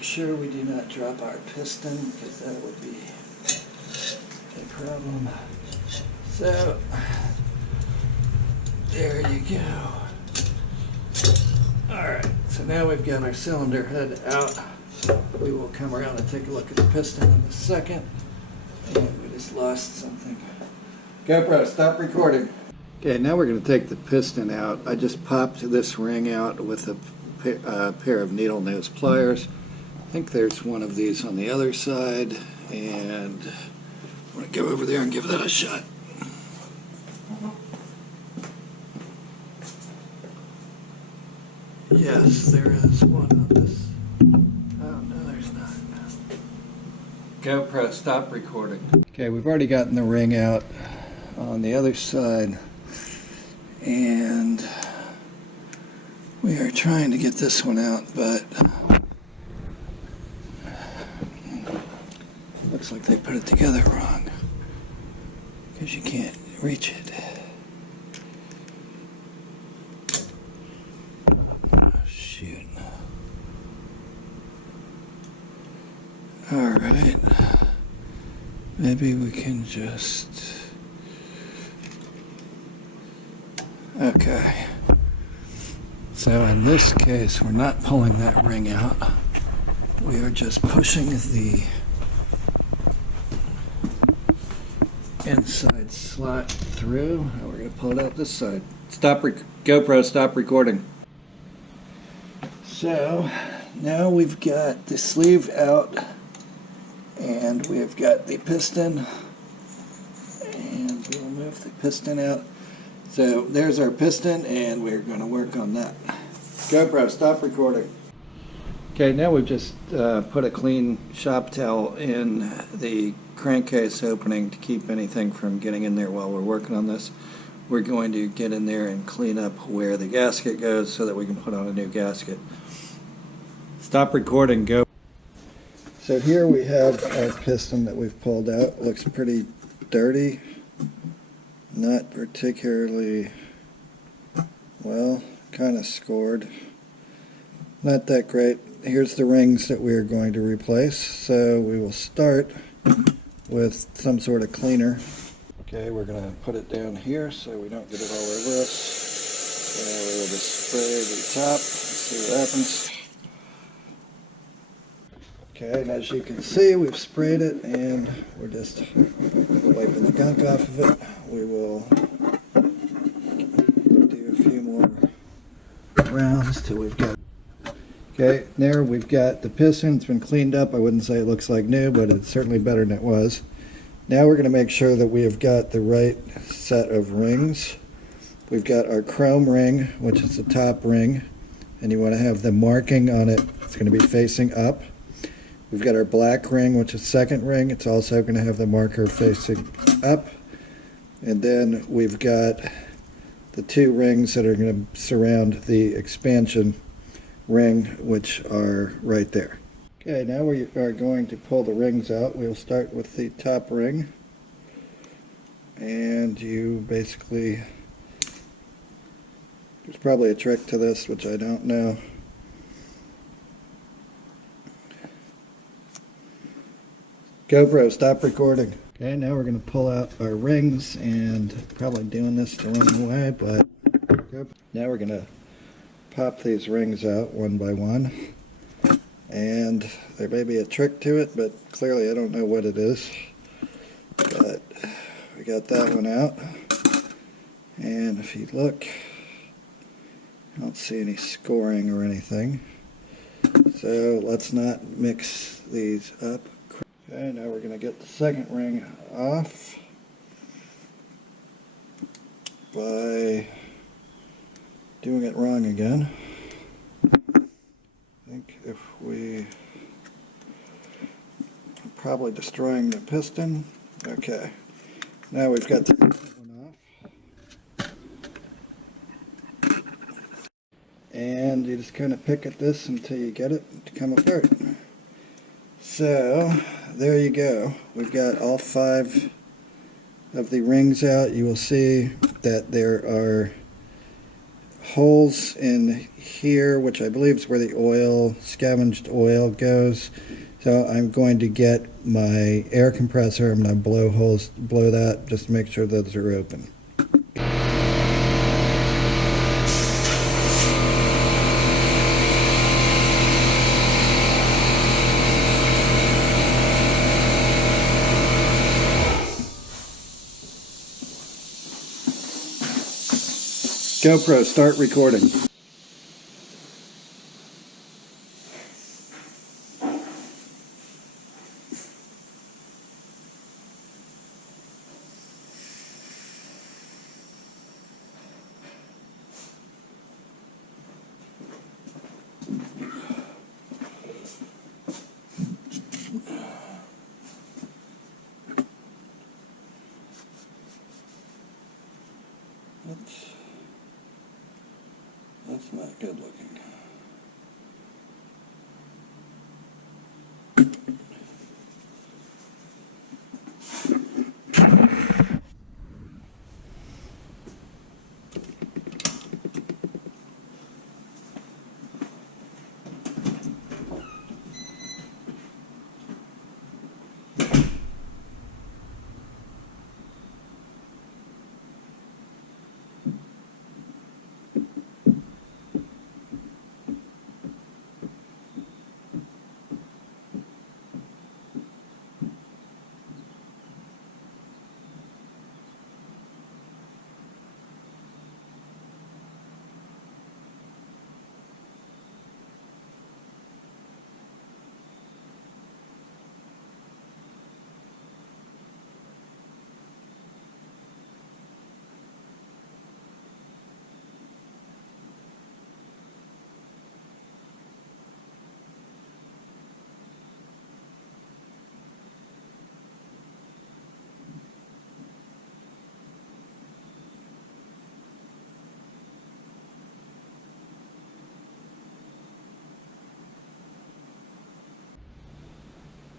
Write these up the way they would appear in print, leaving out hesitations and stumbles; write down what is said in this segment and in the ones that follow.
Make sure we do not drop our piston, because that would be a problem. So, there you go. Alright, so now we've got our cylinder head out. We will come around and take a look at the piston in a second. And we just lost something. GoPro, stop recording. Okay, now we're going to take the piston out. I just popped this ring out with a pair of needle nose pliers. I think there's one of these on the other side, and I'm going to go over there and give that a shot. Yes, there is one on this. Oh, no, there's not. GoPro, stop recording. Okay, we've already gotten the ring out on the other side, and we are trying to get this one out, but looks like they put it together wrong, because you can't reach it. Oh, shoot. Alright, maybe we can just... Okay. So in this case, we're not pulling that ring out. We are just pushing the inside slot through. And we're going to pull it out this side. GoPro, stop recording. So now we've got the sleeve out, and we've got the piston, and we'll move the piston out. So there's our piston, and we're going to work on that. GoPro, stop recording. Okay, now we've just put a clean shop towel in the crankcase opening to keep anything from getting in there while we're working on this. We're going to get in there and clean up where the gasket goes so that we can put on a new gasket. Stop recording, go. So here we have our piston that we've pulled out. It looks pretty dirty. Not particularly, well, kind of scored. Not that great. Here's the rings that we're going to replace. So we will start with some sort of cleaner. Okay, we're going to put it down here so we don't get it all over us. So we'll just spray the top, see what happens. Okay, and as you can see, we've sprayed it, and we're just wiping the gunk off of it. We will do a few more rounds till we've got... Okay, there we've got the piston. It's been cleaned up. I wouldn't say it looks like new, but it's certainly better than it was. Now we're going to make sure that we have got the right set of rings. We've got our chrome ring, which is the top ring, and you want to have the marking on it. It's going to be facing up. We've got our black ring, which is second ring. It's also going to have the marker facing up. And then we've got the two rings that are going to surround the expansion ring, which are right there. Okay, now we are going to pull the rings out. We'll start with the top ring. And you basically, there's probably a trick to this, which I don't know. GoPro, stop recording. Okay, now we're going to pull out our rings, and probably doing this the wrong way, but now we're going to pop these rings out one by one. And there may be a trick to it, but clearly I don't know what it is. But we got that one out. And if you look, I don't see any scoring or anything. So let's not mix these up. Okay, now we're going to get the second ring off by doing it wrong again. I think if we... probably destroying the piston. Okay, now we've got the one off. And you just kind of pick at this until you get it to come apart. So, there you go. We've got all 5 of the rings out. You will see that there are holes in here, which I believe is where the oil, scavenged oil goes. So I'm going to get my air compressor. I'm going to blow that just to make sure those are open. GoPro, start recording. That's not good looking.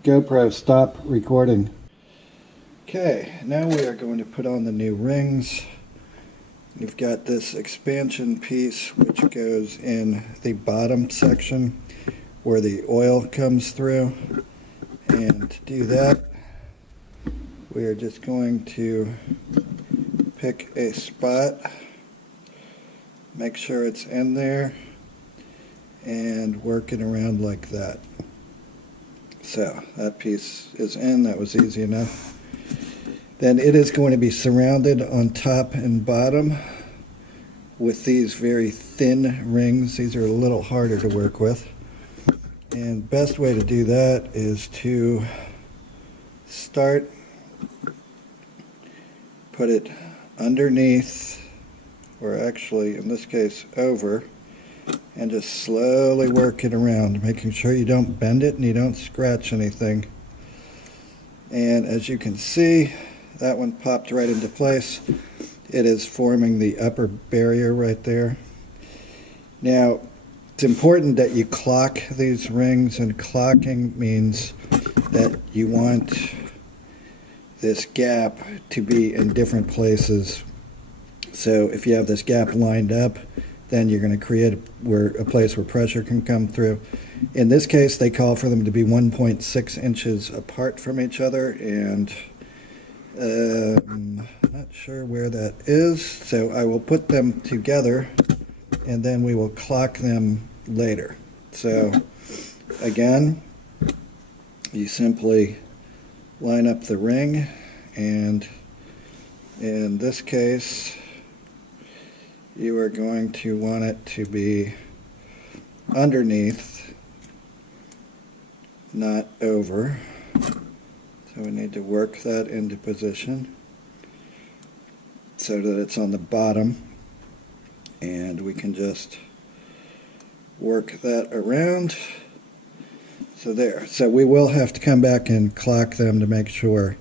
GoPro, stop recording. Okay, now we are going to put on the new rings. You've got this expansion piece which goes in the bottom section where the oil comes through. And to do that, we are just going to pick a spot, make sure it's in there, and work it around like that. So that piece is in. That was easy enough. Then it is going to be surrounded on top and bottom with these very thin rings. These are a little harder to work with. And best way to do that is to start, put it underneath, or actually in this case over, and just slowly work it around, making sure you don't bend it and you don't scratch anything. And as you can see, that one popped right into place. It is forming the upper barrier right there. Now, it's important that you clock these rings, and clocking means that you want this gap to be in different places. So if you have this gap lined up, then you're going to create a place where pressure can come through. In this case, they call for them to be 1.6 inches apart from each other, and I'm not sure where that is, so I will put them together and then we will clock them later. So again, you simply line up the ring, and in this case you are going to want it to be underneath, not over. So we need to work that into position so that it's on the bottom, and we can just work that around. So there. So we will have to come back and clock them to make sure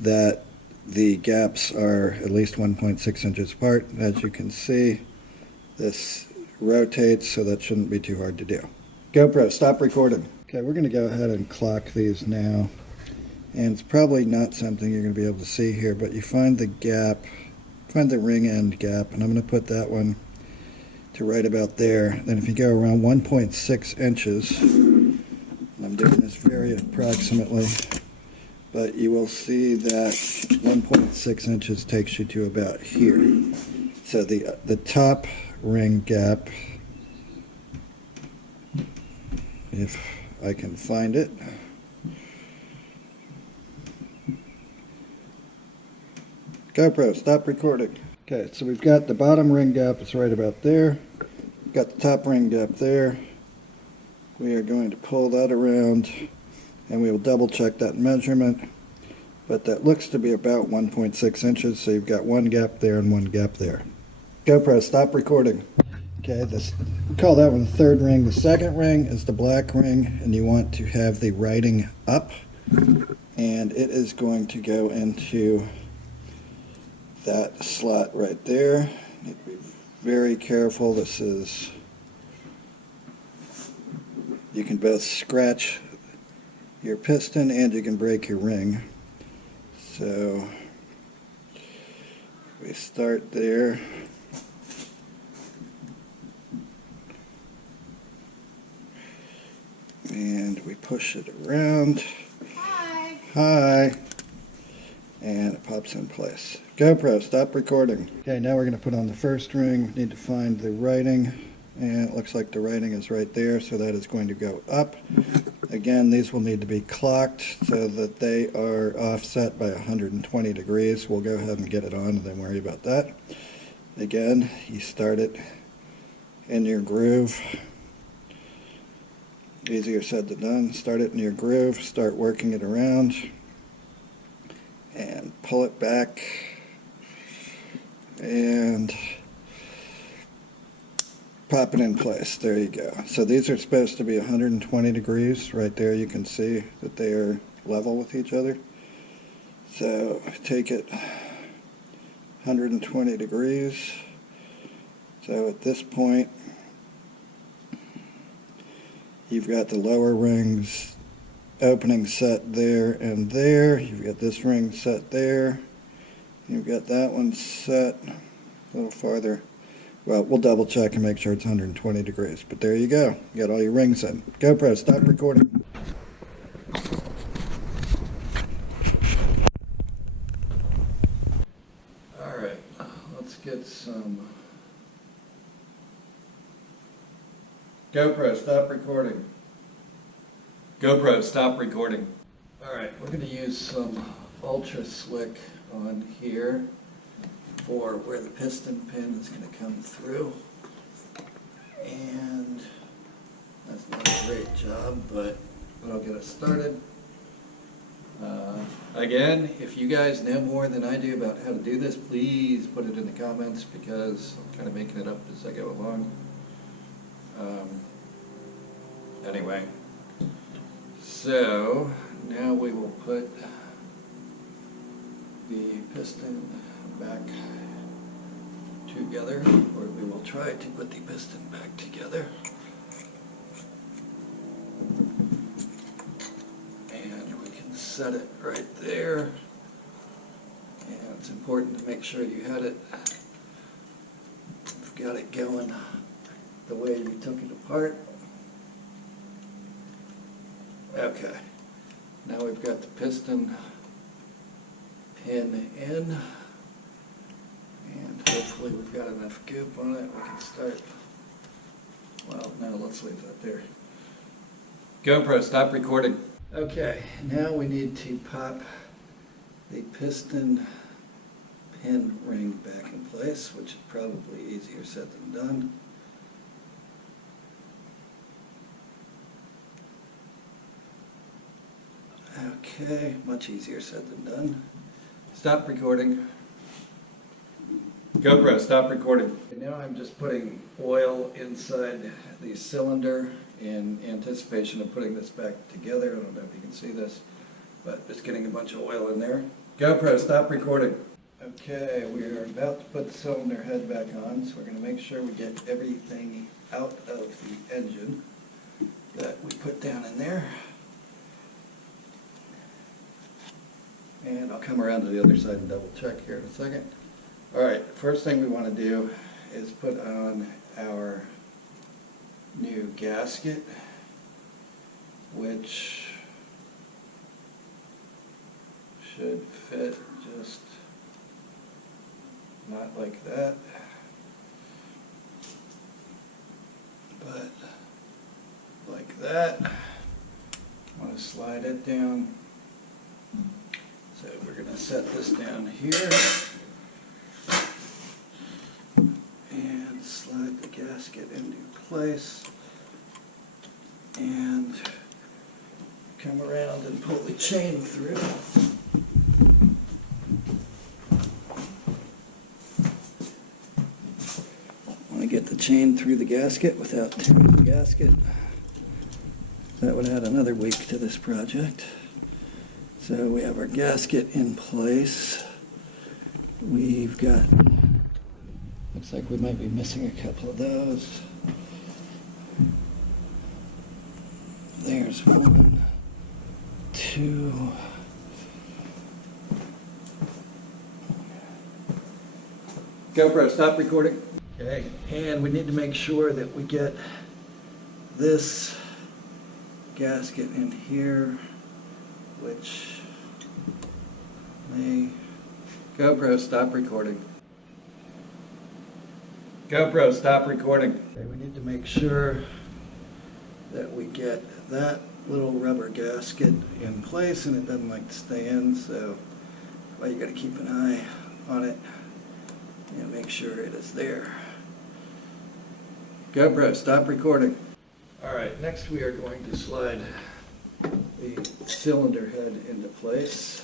that the gaps are at least 1.6 inches apart. As you can see, this rotates, so that shouldn't be too hard to do. GoPro, stop recording. Okay, we're going to go ahead and clock these now. And it's probably not something you're going to be able to see here, but you find the gap, find the ring end gap, and I'm going to put that one to right about there. Then if you go around 1.6 inches, and I'm doing this very approximately, but you will see that 1.6 inches takes you to about here. So the top ring gap, if I can find it, GoPro, stop recording. Okay, so we've got the bottom ring gap, it's right about there. Got the top ring gap there. We are going to pull that around and we will double check that measurement. But that looks to be about 1.6 inches, so you've got one gap there and one gap there. GoPro, stop recording. Okay, we call that one the third ring. The second ring is the black ring, and you want to have the writing up, and it is going to go into that slot right there. You need to be very careful. You can both scratch your piston and you can break your ring. So we start there. And we push it around. Hi. And it pops in place. GoPro, stop recording. Okay, now we're going to put on the first ring. We need to find the writing. And it looks like the writing is right there, so that is going to go up. Again, these will need to be clocked so that they are offset by 120 degrees. We'll go ahead and get it on and then worry about that. Again, you start it in your groove. Easier said than done. Start it in your groove, start working it around, and pull it back, and pop it in place. There you go. So these are supposed to be 120 degrees. Right there you can see that they are level with each other. So take it 120 degrees. So at this point, you've got the lower rings opening set there and there. You've got this ring set there. You've got that one set a little farther. Well, we'll double check and make sure it's 120 degrees. But there you go. You got all your rings in. GoPro, stop recording. All right, let's get some. GoPro, stop recording. GoPro, stop recording. All right, we're going to use some Ultra Slick on here for where the piston pin is going to come through. And that's not a great job, but it'll get us started. Again, if you guys know more than I do about how to do this, please put it in the comments because I'm kind of making it up as I go along. Anyway, so now we will put the piston back together, or we will try to put the piston back together. And we can set it right there. And it's important to make sure you had it, you've got it going the way you took it apart. Okay, now we've got the piston pin in, and hopefully we've got enough goop on it. We can start, well, no, let's leave that there. GoPro, stop recording. Okay, now we need to pop the piston pin ring back in place, which is probably easier said than done. Okay, much easier said than done. Stop recording. GoPro, stop recording. Now I'm just putting oil inside the cylinder in anticipation of putting this back together. I don't know if you can see this, but just getting a bunch of oil in there. GoPro, stop recording. Okay, we are about to put the cylinder head back on, so we're going to make sure we get everything out of the engine that we put down in there. And I'll come around to the other side and double check here in a second. Alright, first thing we want to do is put on our new gasket, which should fit just not like that, but like that. I want to slide it down. So we're going to set this down here and slide the gasket into place and come around and pull the chain through. I want to get the chain through the gasket without tearing the gasket. That would add another week to this project. So we have our gasket in place. We've got, looks like we might be missing a couple of those. There's one, two. GoPro, stop recording. Okay, and we need to make sure that we get this gasket in here, which may... GoPro, stop recording. GoPro, stop recording. Okay, we need to make sure that we get that little rubber gasket in place and it doesn't like to stay in, so well, you got to keep an eye on it and make sure it is there. GoPro, stop recording. All right, next we are going to slide the cylinder head into place.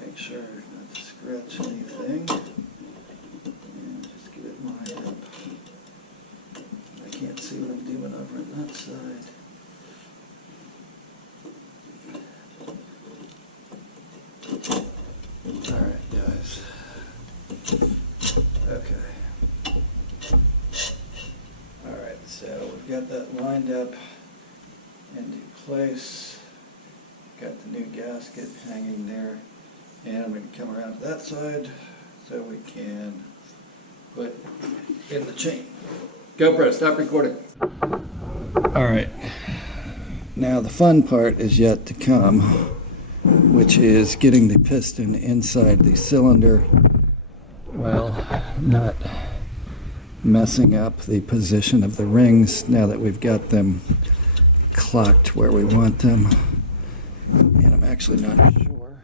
Make sure not to scratch anything. And just get it lined up. I can't see what I'm doing over on that side. All right, guys. Okay. All right, so we've got that lined up into place. Got the new gasket hanging there. And I'm going to come around to that side so we can put in the chain. GoPro, stop recording. All right, now the fun part is yet to come, which is getting the piston inside the cylinder while not messing up the position of the rings now that we've got them clocked where we want them. And I'm actually not sure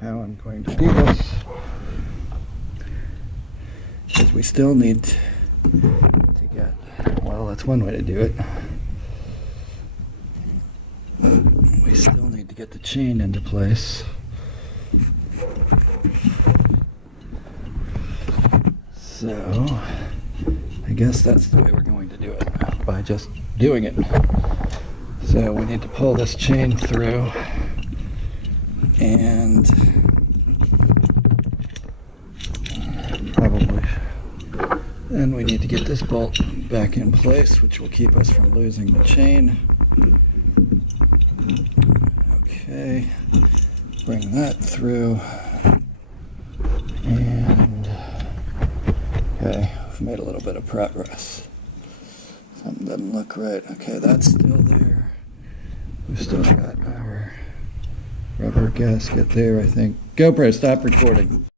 how I'm going to do this, because we still need to get, well, that's one way to do it. We still need to get the chain into place. So, I guess that's the way we're going to do it, by just doing it. So we need to pull this chain through, and probably then we need to get this bolt back in place, which will keep us from losing the chain. Okay, bring that through, and okay, we've made a little bit of progress. Something doesn't look right. Okay, that's still there. We've still got our rubber gasket there, I think. GoPro, stop recording.